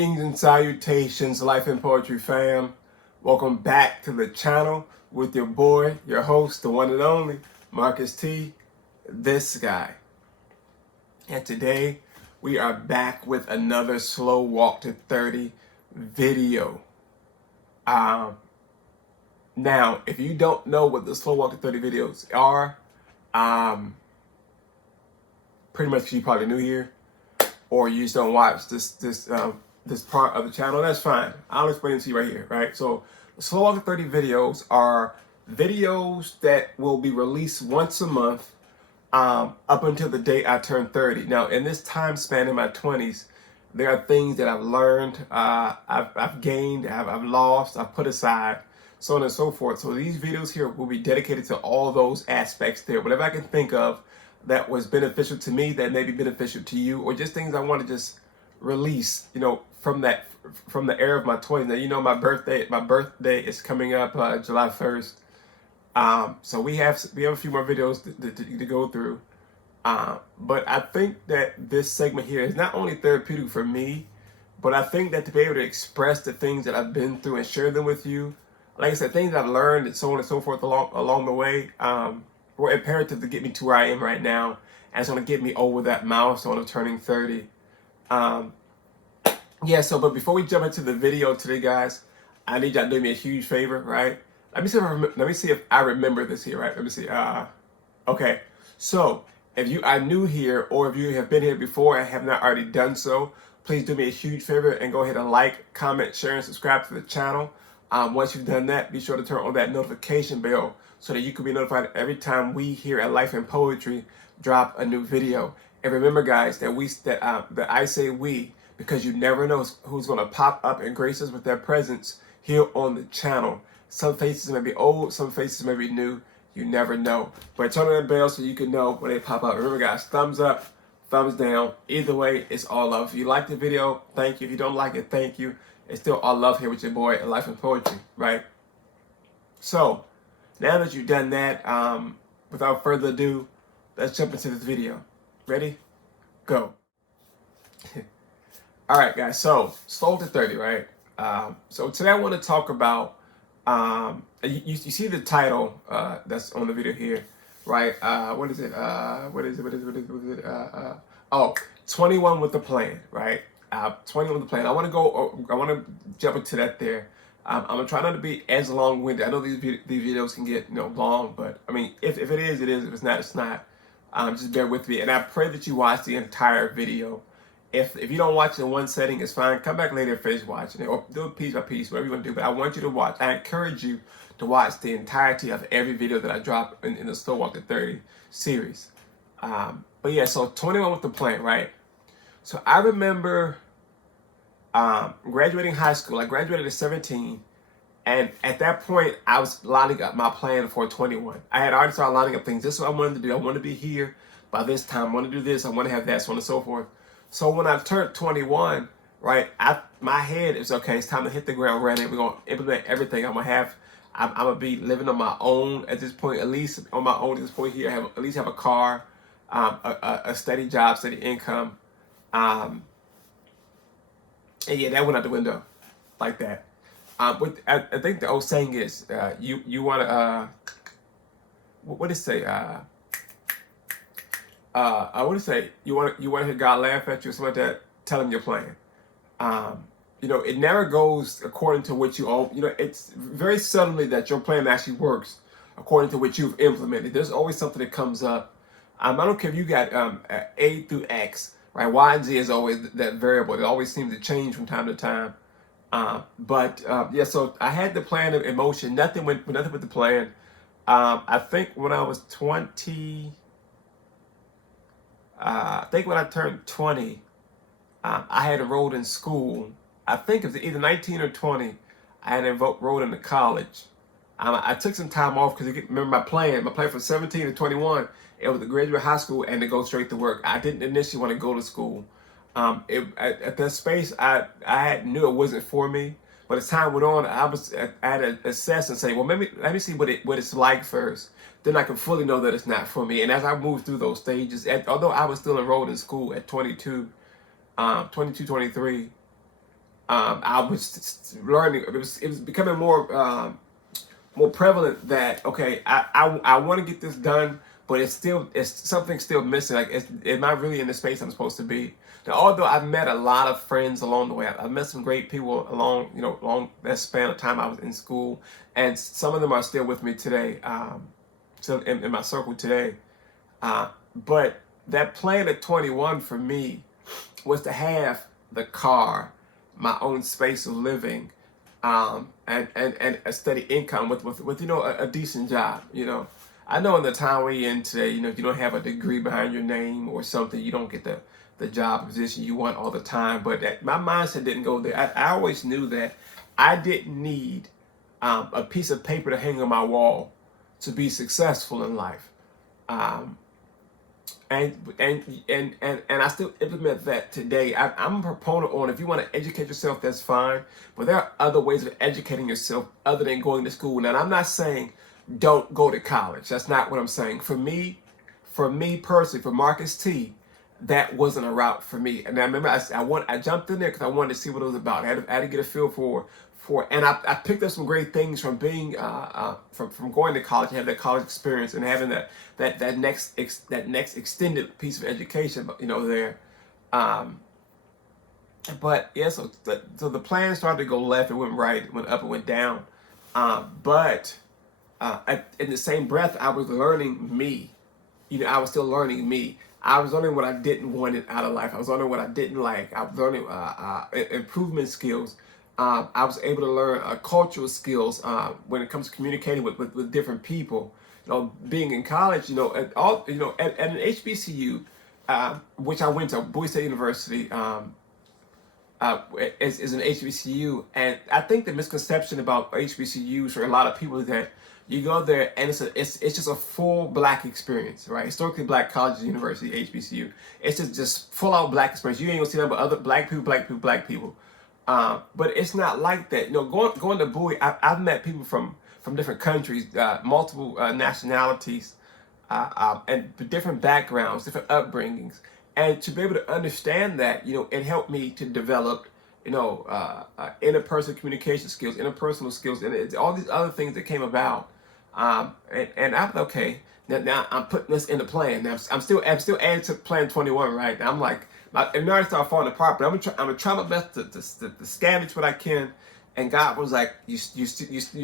Greetings and salutations, Life and Poetry fam. Welcome back to the channel with your boy, your host, the one and only, MarcusT, this guy. And today, we are back with another Slow Walk to 30 video. Now, if you don't know what the Slow Walk to 30 videos are, pretty much you probably new here, or you just don't watch this part of the channel, that's fine. I'll explain it to you right here, right? So the Slow Walk to 30 videos are videos that will be released once a month up until the day I turn 30. Now, in this time span in my 20s, there are things that I've learned, I've gained, I've lost, I've put aside, so on and so forth. So these videos here will be dedicated to all those aspects there. Whatever I can think of that was beneficial to me, that may be beneficial to you, or just things I want to just release, from the era of my 20s. Now, my birthday is coming up July 1st. So we have a few more videos to go through. But I think that this segment here is not only therapeutic for me, but I think that to be able to express the things that I've been through and share them with you, like I said, things I've learned and so on and so forth along the way, were imperative to get me to where I am right now, and it's going to get me over that milestone of turning 30. But before we jump into the video today, guys, I need y'all to do me a huge favor, right? Let me see if I remember this here, right? Let me see. Okay. So if you are new here, or if you have been here before and have not already done so, please do me a huge favor and go ahead and like, comment, share, and subscribe to the channel. Once you've done that, be sure to turn on that notification bell so that you can be notified every time we here at Life and Poetry drop a new video. And remember, guys, that I say we, because you never know who's going to pop up and grace us with their presence here on the channel. Some faces may be old, some faces may be new. You never know. But turn on that bell so you can know when they pop up. Remember, guys, thumbs up, thumbs down. Either way, it's all love. If you like the video, thank you. If you don't like it, thank you. It's still all love here with your boy at Life and Poetry, right? So, now that you've done that, without further ado, let's jump into this video. Ready? Go. All right, guys. So, Slow to 30, right? So today I want to talk about, you see the title that's on the video here, right? What is it? 21 with the plan, right? 21 with the plan. I want to jump into that there. I'm gonna try not to be as long-winded. I know these videos can get long, but I mean, if it is, it is. If it's not, it's not. Just bear with me, and I pray that you watch the entire video. If you don't watch it in one setting, it's fine. Come back later and finish watching it, or do it piece by piece, whatever you want to do. But I want you to watch. I encourage you to watch the entirety of every video that I drop in the Slow Walk to 30 series. But yeah, so 21 with the plan, right? So I remember graduating high school. I graduated at 17, and at that point, I was lining up my plan for 21. I had already started lining up things. This is what I wanted to do. I want to be here by this time. I want to do this. I want to have that, so on and so forth. So when I turned 21, right, my head is, okay, it's time to hit the ground running. We're going to implement everything. I'm going to be living on my own at this point, at least on my own at this point here. At least have a car, a steady job, steady income. And yeah, that went out the window like that. I think the old saying is, you want to, what did it say? I would say you want to hear God laugh at you or something like that. Tell him your plan. It never goes according to what you own. It's very suddenly that your plan actually works according to what you've implemented. There's always something that comes up. I don't care if you got A through X, right? Y and Z is always that variable. It always seems to change from time to time. So I had the plan in motion. Nothing with the plan. I think when I was 20. I think when I turned 20, I had enrolled in school. I think it was either 19 or 20. I had enrolled into college. I took some time off because remember my plan from 17 to 21, it was to graduate high school and to go straight to work. I didn't initially want to go to school. At that space, I knew it wasn't for me. But as time went on, I had to assess and say, well, let me see what it's like first. Then I can fully know that it's not for me. And as I moved through those stages, although I was still enrolled in school at 22, 23, I was learning. It was becoming more prevalent that okay, I want to get this done, but it's something still missing. Like, am I really in the space I'm supposed to be? Now, although I've met a lot of friends along the way, I've met some great people along that span of time I was in school, and some of them are still with me today, still in my circle today. But that plan at 21 for me was to have the car, my own space of living, and a steady income with a decent job. I know in the time we're in today, if you don't have a degree behind your name or something, you don't get the job position you want all the time. But my mindset didn't go there. I always knew that I didn't need a piece of paper to hang on my wall to be successful in life. And I still implement that today. I'm a proponent on, if you want to educate yourself, that's fine. But there are other ways of educating yourself other than going to school. Now, I'm not saying don't go to college. That's not what I'm saying. For me personally, for MarcusT, that wasn't a route for me. And I remember I jumped in there because I wanted to see what it was about. I had to get a feel for, and I picked up some great things from being from going to college and having that college experience and having that next extended piece of education, there. But yeah, so the plan started to go left, it went right, it went up, it went down. But in the same breath, I was learning me. I was still learning me. I was learning what I didn't want out of life. I was learning what I didn't like. I was learning improvement skills. I was able to learn cultural skills when it comes to communicating with different people. Being in college, at an HBCU, which I went to, Bowie State University, is an HBCU, and I think the misconception about HBCUs for a lot of people is that you go there and it's just a full black experience, right? Historically black colleges, university, HBCU. It's just full out black experience. You ain't gonna see nothing but other black people. But it's not like that. Going to Bowie, I've met people from different countries, multiple nationalities, and different backgrounds, different upbringings. And to be able to understand that, it helped me to develop, interpersonal communication skills, interpersonal skills, and all these other things that came about. And I'm okay. Now I'm putting this in the plan. Now I'm still adding to plan 21, right? Now I'm like, it already started falling apart, but I'm gonna try my best to scavenge what I can. And God was like, you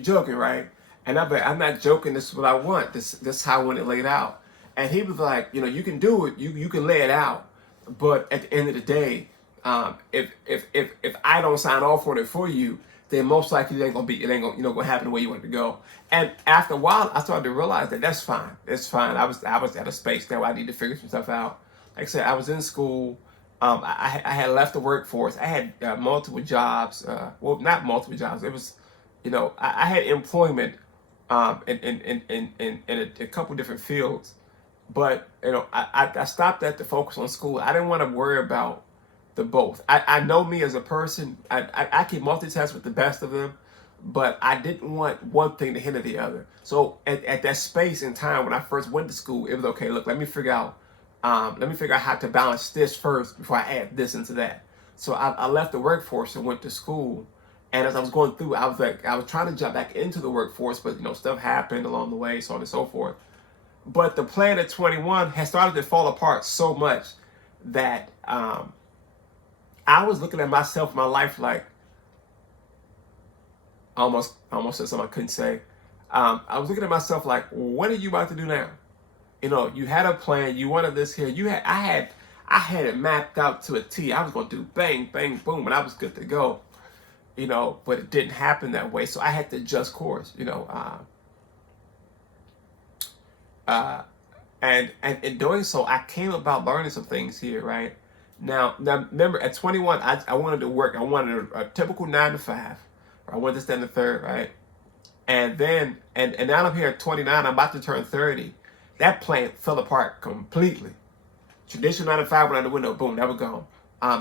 joking, right? And I'm like, I'm not joking. This is what I want. This is how I want it laid out. And he was like, you can do it. You can lay it out. But at the end of the day, if I don't sign off on it for you, then most likely it ain't gonna happen the way you want it to go. And after a while, I started to realize that that's fine. It's fine. I was at a space now where I need to figure some stuff out. Like I said, I was in school. I had left the workforce. I had multiple jobs. Well, not multiple jobs. It was, I had employment in a couple different fields. But I stopped that to focus on school. I didn't want to worry about the both. I know me as a person. I can multitask with the best of them, but I didn't want one thing to hinder the other. So at that space in time when I first went to school, it was okay. Look, let me figure out how to balance this first before I add this into that. So I left the workforce and went to school. And as I was going through, I was trying to jump back into the workforce, but stuff happened along the way, so on and so forth. But the plan at 21 had started to fall apart so much that I was looking at myself, my life, like almost said something I couldn't say. I was looking at myself like, what are you about to do now? You had a plan. You wanted this here. I had it mapped out to a T. I was going to do bang, bang, boom, and I was good to go. But it didn't happen that way. So I had to adjust course. And in doing so, I came about learning some things here, right? Now remember, at 21, I wanted to work. I wanted a typical 9 to 5. I wanted to stand the third, right? And then, and now I'm here at 29. I'm about to turn 30. That plan fell apart completely. Traditional 9 to 5 went out the window. Boom, that was gone.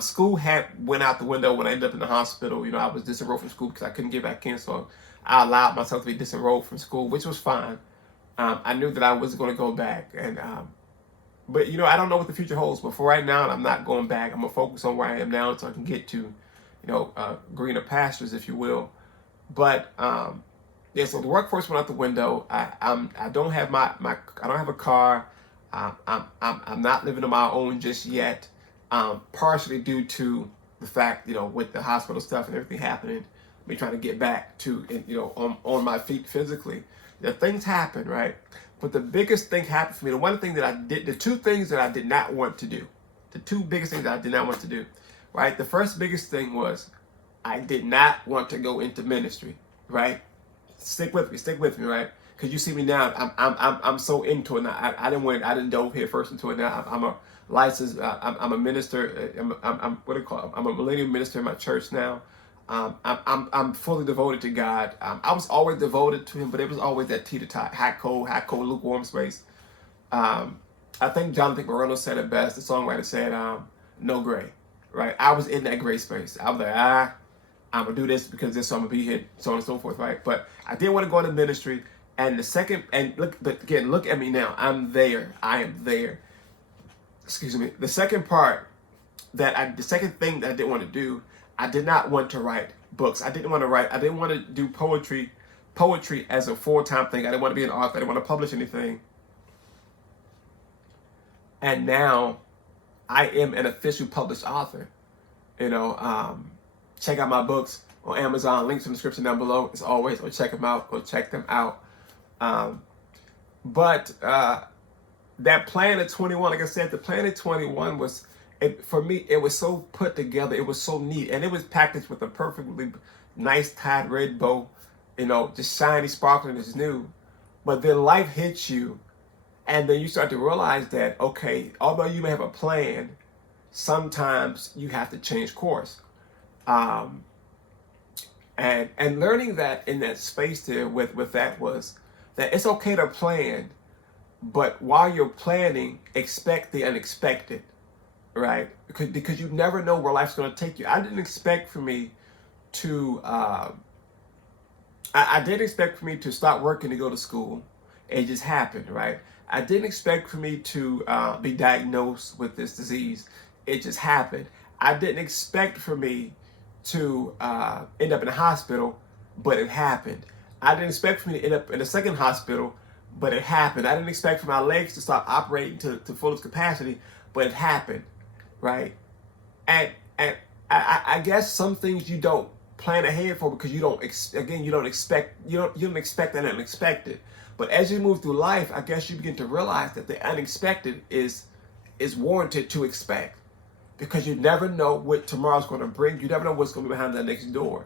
School went out the window when I ended up in the hospital. I was disenrolled from school because I couldn't get back in. So I allowed myself to be disenrolled from school, which was fine. I knew that I was going to go back, but I don't know what the future holds. But for right now, I'm not going back. I'm gonna focus on where I am now, so I can get to greener pastures, if you will. But yeah, so the workforce went out the window. I don't have I don't have a car. I'm not living on my own just yet. Partially due to the fact, with the hospital stuff and everything happening, me trying to get back to, on my feet physically. Things happen, right? But the biggest thing happened for me. The two things that I did not want to do, the two biggest things that I did not want to do, right? The first biggest thing was I did not want to go into ministry, right? Stick with me, right? Because you see me now, I'm so into it now. I didn't dove here first into it now. I'm a licensed, I'm a minister. I'm what do you call it? I'm a millennial minister in my church now. I'm fully devoted to God. I was always devoted to Him, but it was always that teeter-tot, hot, cold, lukewarm space. I think Jonathan Moreno said it best. The songwriter said, "No gray," right? I was in that gray space. I was like, I'm gonna do this because this, so I'm gonna be here, so on and so forth, right? But I didn't want to go into ministry. And look at me now. I'm there. I am there. Excuse me. The second thing that I didn't want to do, I did not want to write books. I didn't want to do poetry as a full-time thing. I didn't want to be an author. I didn't want to publish anything. And now I am an official published author. Check out my books on Amazon. Links in the description down below. As always, go check them out. But that plan of 21, like I said, the plan of 21 was, for me, it was so put together. It was so neat. And it was packaged with a perfectly nice tied red bow, just shiny, sparkling as new. But then life hits you. And then you start to realize that, okay, although you may have a plan, sometimes you have to change course. And learning that in that space there with that was that it's okay to plan, but while you're planning, expect the unexpected, right? Because you never know where life's going to take you. I didn't expect for me to, I did expect for me to start working to go to school. It just happened, right? I didn't expect for me to be diagnosed with this disease. It just happened. I didn't expect for me to end up in a hospital, but it happened. I didn't expect for me to end up in a second hospital, but it happened. I didn't expect for my legs to stop operating to fullest capacity, but it happened, right? And I guess some things you don't plan ahead for because you don't expect that unexpected. But as you move through life, I guess you begin to realize that the unexpected is warranted to expect. Because you never know what tomorrow's going to bring. You never know what's going to be behind that next door.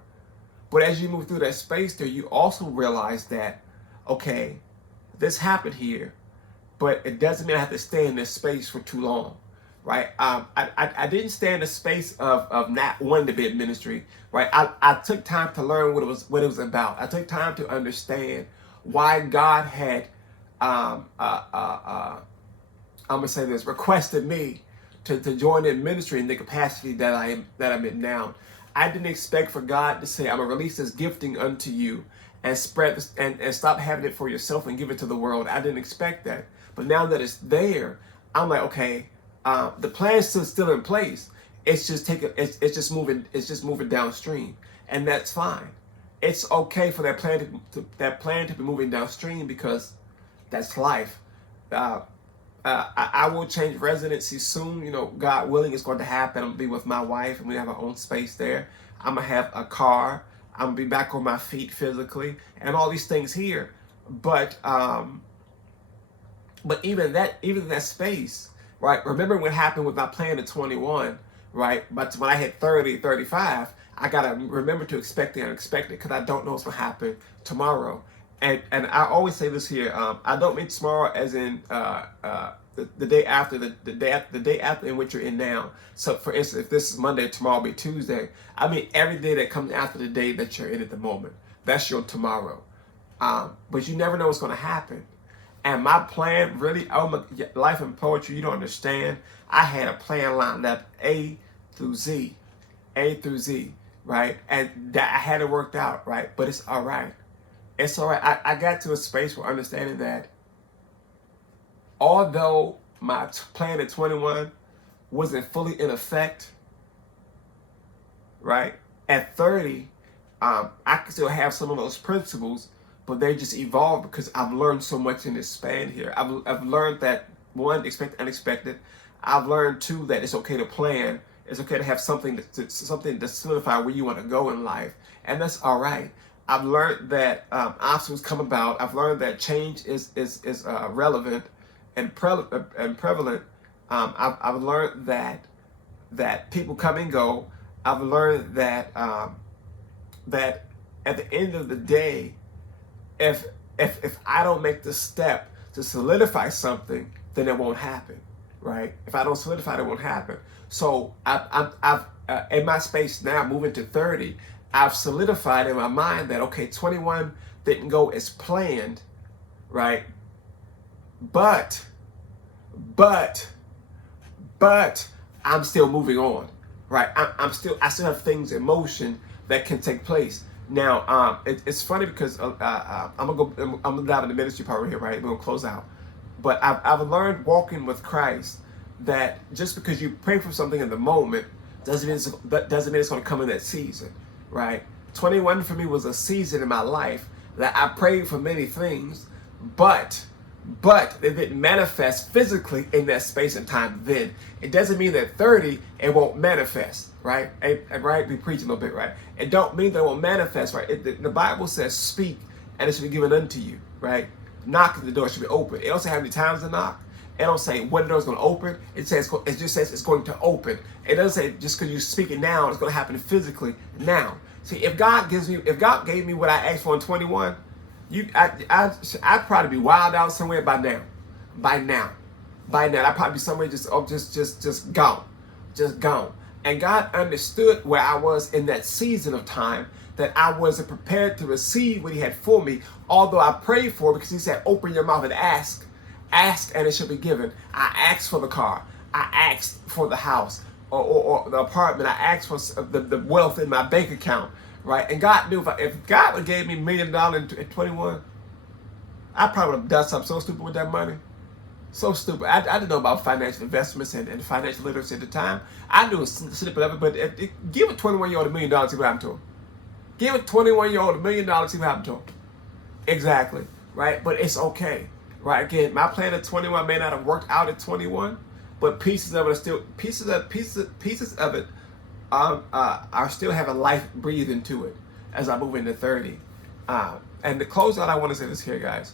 But as you move through that space there, you also realize that, okay, this happened here, but it doesn't mean I have to stay in this space for too long, right? I didn't stay in the space of not wanting to be in ministry, right? I took time to learn what it was about. I took time to understand why God had, I'm going to say this, requested me to join in ministry in the capacity that I'm in now. I didn't expect for God to say, I'm gonna release this gifting unto you and spread this, and stop having it for yourself and give it to the world. I didn't expect that. But now that it's there, I'm like, okay, the plan's still in place. It's just moving downstream, and that's fine. It's okay for that plan to be moving downstream because that's life. I will change residency soon. God willing, it's going to happen. I'm going to be with my wife, and we have our own space there. I'm going to have a car. I'm going to be back on my feet physically, and all these things here. But even that space, right? Remember what happened with my plan at 21, right? But when I hit 30, 35, I got to remember to expect the unexpected because I don't know what's going to happen tomorrow. And I always say this here. I don't mean tomorrow as in the day after the day after in which you're in now. So, for instance, if this is Monday, tomorrow will be Tuesday. I mean every day that comes after the day that you're in at the moment. That's your tomorrow. But you never know what's going to happen. And my plan, really, life and poetry, you don't understand. I had a plan lined up A through Z, right? And that I had it worked out, right? But it's all right. It's all right. I got to a space where understanding that although my plan at 21 wasn't fully in effect, right? At 30, I can still have some of those principles, but they just evolved because I've learned so much in this span here. I've learned that, one, expect the unexpected. I've learned, two, that it's okay to plan. It's okay to have something to solidify where you want to go in life, and that's all right. I've learned that obstacles come about. I've learned that change is relevant and prevalent. I've learned that people come and go. I've learned that that at the end of the day, if I don't make the step to solidify something, then it won't happen, right? If I don't solidify it, it won't happen. So I've in my space now, moving to 30, I've solidified in my mind that, okay, 21 didn't go as planned, right? But I'm still moving on, right? I still have things in motion that can take place. Now, it's funny because I'm gonna dive in the ministry part right here, right? We're gonna close out. But I've learned walking with Christ that just because you pray for something in the moment doesn't mean it's gonna come in that season, right? 21 for me was a season in my life that I prayed for many things, but they didn't manifest physically in that space and time then. It doesn't mean that 30 it won't manifest, right? And right, we preach a little bit, right? It don't mean that it won't manifest, right? The Bible says, speak and it should be given unto you, right? Knock and the door should be open. It don't say how many times to knock. It don't say when the door is going to open. It just says it's going to open. It doesn't say just because you speak it now, it's going to happen physically now. See, if God gave me what I asked for in 21, I'd probably be wild out somewhere by now. I'd probably be somewhere just gone. And God understood where I was in that season of time, that I wasn't prepared to receive what He had for me, although I prayed for it, because He said, open your mouth and ask and it shall be given. I asked for the car, I asked for the house or the apartment, I asked for the wealth in my bank account, right? And God knew if God would have gave me $1 million in 21, I probably would have done something so stupid with that money. So stupid. I didn't know about financial investments and financial literacy at the time. I knew a snippet of it, but give a 21-year-old $1 million, see what happened to him. Give a 21-year-old $1 million, see what happened to him. Exactly, right? But it's okay, right? Again, my plan at 21 may not have worked out at 21, but pieces of it are still pieces of it are still having life breathe into it as I move into 30. And to close out, I want to say this here, guys.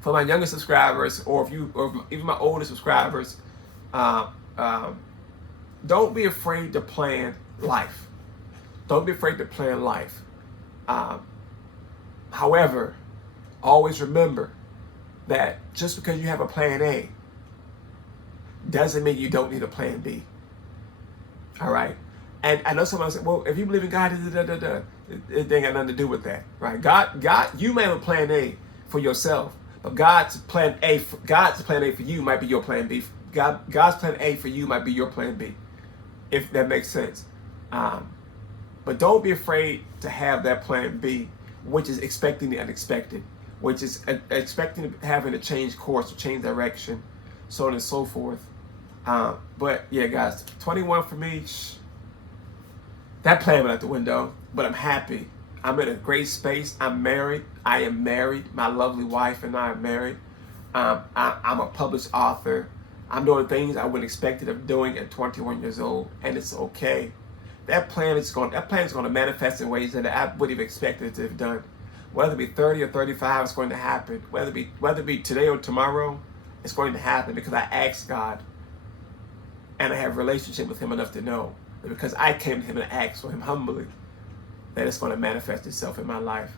For my younger subscribers, or even my older subscribers, don't be afraid to plan life. Don't be afraid to plan life. However, always remember that just because you have a plan A doesn't mean you don't need a plan B. All right? And I know someone said, well, if you believe in God, it ain't got nothing to do with that, right? God, you may have a plan A for yourself, but God's plan A for you might be your plan B. God's plan A for you might be your plan B, if that makes sense. But don't be afraid to have that plan B, which is expecting the unexpected, which is expecting having to change course or change direction, so on and so forth. But yeah, guys, 21 for me, that plan went out the window, but I'm happy. I'm in a great space. I'm married. I am married. My lovely wife and I are married. I'm a published author. I'm doing things I wouldn't expect of doing at 21 years old, and it's okay. That plan is going to manifest in ways that I wouldn't have expected it to have done. Whether it be 30 or 35, it's going to happen. Whether it be today or tomorrow, it's going to happen because I asked God, and I have a relationship with Him enough to know that because I came to Him and asked for Him humbly, that it's going to manifest itself in my life.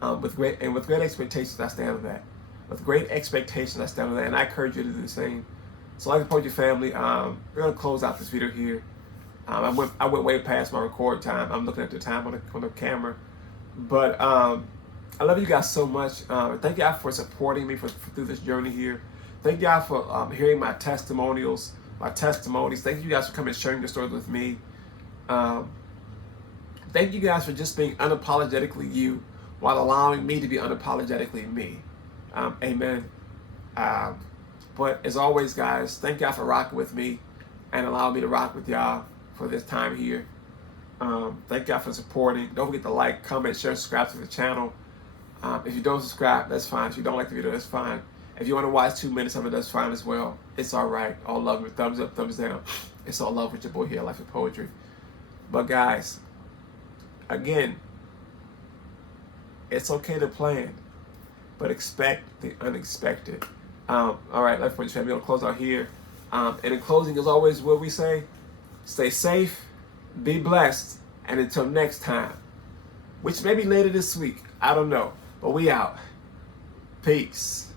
With great expectations, I stand on that. With great expectations, I stand on that, and I encourage you to do the same. So, Life and Poetry family, we're going to close out this video here. I went way past my record time. I'm looking at the time on the camera, but I love you guys so much. Thank y'all for supporting me through this journey here. Thank y'all for hearing my testimonies. Thank you guys for coming and sharing your stories with me. Thank you guys for just being unapologetically you while allowing me to be unapologetically me. Amen. But as always, guys, thank y'all for rocking with me and allowing me to rock with y'all for this time here. Thank y'all for supporting. Don't forget to like, comment, share, subscribe to the channel. If you don't subscribe, that's fine. If you don't like the video, that's fine. If you want to watch 2 minutes of it, that's fine as well. It's all right. All love with thumbs up, thumbs down. It's all love with your boy here, Life and Poetry. But guys, again, it's okay to plan, but expect the unexpected. All right, Life and Poetry family, we're going to close out here. And in closing, as always, what we say, stay safe, be blessed, and until next time, which may be later this week, I don't know, but we out. Peace.